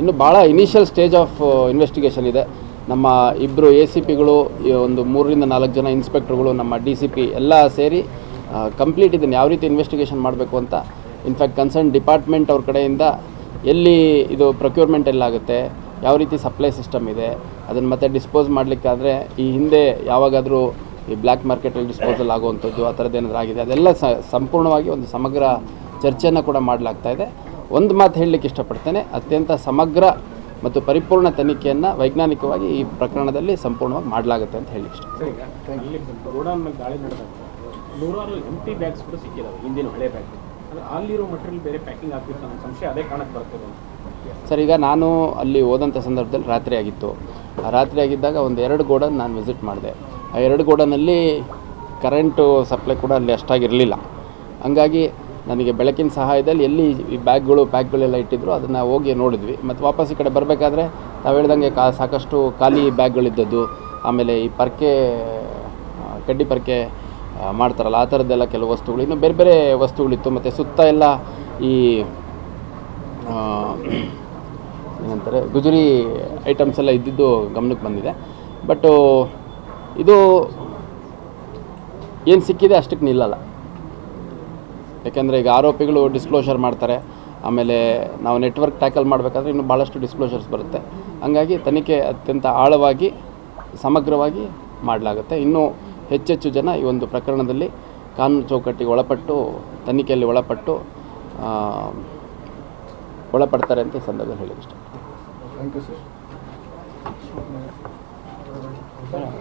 ಇನ್ನು ಭಾಳ ಇನಿಷಿಯಲ್ ಸ್ಟೇಜ್ ಆಫ್ ಇನ್ವೆಸ್ಟಿಗೇಷನ್ ಇದೆ. ನಮ್ಮ ಇಬ್ಬರು ಎ ಸಿ ಪಿಗಳು ಒಂದು ಮೂರರಿಂದ ನಾಲ್ಕು ಜನ ಇನ್ಸ್ಪೆಕ್ಟರ್ಗಳು ನಮ್ಮ ಡಿ ಸಿ ಪಿ ಎಲ್ಲ ಸೇರಿ ಕಂಪ್ಲೀಟ್ ಇದನ್ನು ಯಾವ ರೀತಿ ಇನ್ವೆಸ್ಟಿಗೇಷನ್ ಮಾಡಬೇಕು ಅಂತ ಇನ್ಫ್ಯಾಕ್ಟ್ ಕನ್ಸರ್ನ್ ಡಿಪಾರ್ಟ್ಮೆಂಟ್ ಅವ್ರ ಕಡೆಯಿಂದ ಎಲ್ಲಿ ಇದು ಪ್ರೊಕ್ಯೂರ್ಮೆಂಟ್ ಎಲ್ಲಾಗುತ್ತೆ ಯಾವ ರೀತಿ ಸಪ್ಲೈ ಸಿಸ್ಟಮ್ ಇದೆ, ಅದನ್ನು ಮತ್ತೆ ಡಿಸ್ಪೋಸ್ ಮಾಡಲಿಕ್ಕಾದರೆ ಈ ಹಿಂದೆ ಯಾವಾಗಾದರೂ ಈ ಬ್ಲ್ಯಾಕ್ ಮಾರ್ಕೆಟಲ್ಲಿ ಡಿಸ್ಪೋಸಲ್ ಆಗುವಂಥದ್ದು, ಆ ಥರದ್ದು ಏನಾದರೂ ಆಗಿದೆ, ಅದೆಲ್ಲ ಸಂಪೂರ್ಣವಾಗಿ ಒಂದು ಸಮಗ್ರ ಚರ್ಚೆಯನ್ನು ಕೂಡ ಮಾಡಲಾಗ್ತಾ ಇದೆ. ಒಂದು ಮಾತು ಹೇಳಲಿಕ್ಕೆ ಇಷ್ಟಪಡ್ತೇನೆ, ಅತ್ಯಂತ ಸಮಗ್ರ ಮತ್ತು ಪರಿಪೂರ್ಣ ತನಿಖೆಯನ್ನು ವೈಜ್ಞಾನಿಕವಾಗಿ ಈ ಪ್ರಕರಣದಲ್ಲಿ ಸಂಪೂರ್ಣವಾಗಿ ಮಾಡಲಾಗುತ್ತೆ ಅಂತ ಹೇಳಿ ಇಷ್ಟ ನೂರಾರು ಎಂಟಿ ಬ್ಯಾಗ್ಸ್ ಕೂಡ ಸಿಕ್ಕಿದಾವೆ, ಹಿಂದಿನ ಹಳೆ ಬ್ಯಾಗ್ ಅಲ್ಲಿರೋ ಮಟೀರಿಯಲ್ ಬೇರೆ ಪ್ಯಾಕಿಂಗ್ ಆಗ್ತಿತ್ತು ಅನ್ನೋ ಸಂಶಯ ಅದೇ ಕಾರಣಕ್ಕೆ ಬರ್ತದೆ ಸರ್, ಈಗ ನಾನು ಅಲ್ಲಿ ಹೋದಂಥ ಸಂದರ್ಭದಲ್ಲಿ ರಾತ್ರಿ ಆಗಿತ್ತು. ಆ ರಾತ್ರಿ ಆಗಿದ್ದಾಗ ಒಂದು ಎರಡು ಗೋಡನ್ ನಾನು ವಿಸಿಟ್ ಮಾಡಿದೆ. ಆ ಎರಡು ಗೋಡನಲ್ಲಿ ಕರೆಂಟು ಸಪ್ಲೈ ಕೂಡ ಅಲ್ಲಿ ಅಷ್ಟಾಗಿರಲಿಲ್ಲ. ಹಂಗಾಗಿ ನನಗೆ ಬೆಳಕಿನ ಸಹಾಯದಲ್ಲಿ ಎಲ್ಲಿ ಈ ಬ್ಯಾಗ್ಗಳು ಪ್ಯಾಕ್ಗಳೆಲ್ಲ ಇಟ್ಟಿದ್ರು ಅದನ್ನು ಹೋಗಿ ನೋಡಿದ್ವಿ. ಮತ್ತು ವಾಪಸ್ ಈ ಕಡೆ ಬರಬೇಕಾದ್ರೆ ತಾವು ಹೇಳ್ದಂಗೆ ಕಾ, ಸಾಕಷ್ಟು ಖಾಲಿ ಬ್ಯಾಗ್ಗಳಿದ್ದದ್ದು. ಆಮೇಲೆ ಈ ಪರ್ಕೆ ಕಡ್ಡಿ ಪರ್ಕೆ ಮಾಡ್ತಾರಲ್ಲ, ಆ ಥರದ್ದೆಲ್ಲ ಕೆಲವು ವಸ್ತುಗಳು. ಇನ್ನು ಬೇರೆ ಬೇರೆ ವಸ್ತುಗಳಿತ್ತು, ಮತ್ತು ಸುತ್ತ ಎಲ್ಲ ಈ ಏನಂತಾರೆ, ಗುಜರಿ ಐಟಮ್ಸ್ ಎಲ್ಲ ಇದ್ದಿದ್ದು ಗಮನಕ್ಕೆ ಬಂದಿದೆ. ಬಟ್ಟು ಇದು ಏನು ಸಿಕ್ಕಿದೆ ಅಷ್ಟಕ್ಕೆ ನಿಲ್ಲಲ್ಲ. ಯಾಕೆಂದರೆ ಈಗ ಆರೋಪಿಗಳು ಡಿಸ್ಕ್ಲೋಷರ್ ಮಾಡ್ತಾರೆ. ಆಮೇಲೆ ನಾವು ನೆಟ್ವರ್ಕ್ ಟ್ಯಾಕಲ್ ಮಾಡಬೇಕಾದ್ರೆ ಇನ್ನು ಭಾಳಷ್ಟು ಡಿಸ್ಕ್ಲೋಷರ್ಸ್ ಬರುತ್ತೆ. ಹಂಗಾಗಿ ತನಿಖೆ ಅತ್ಯಂತ ಆಳವಾಗಿ, ಸಮಗ್ರವಾಗಿ ಮಾಡಲಾಗುತ್ತೆ. ಇನ್ನೂ ಹೆಚ್ಚೆಚ್ಚು ಜನ ಈ ಒಂದು ಪ್ರಕರಣದಲ್ಲಿ ಕಾನೂನು ಚೌಕಟ್ಟಿಗೆ ಒಳಪಟ್ಟು ತನಿಖೆಯಲ್ಲಿ ಒಳಪಟ್ಟು ಒಳಪಡ್ತಾರೆ ಅಂತ ಸಂದರ್ಭದಲ್ಲಿ ಹೇಳಿದೆ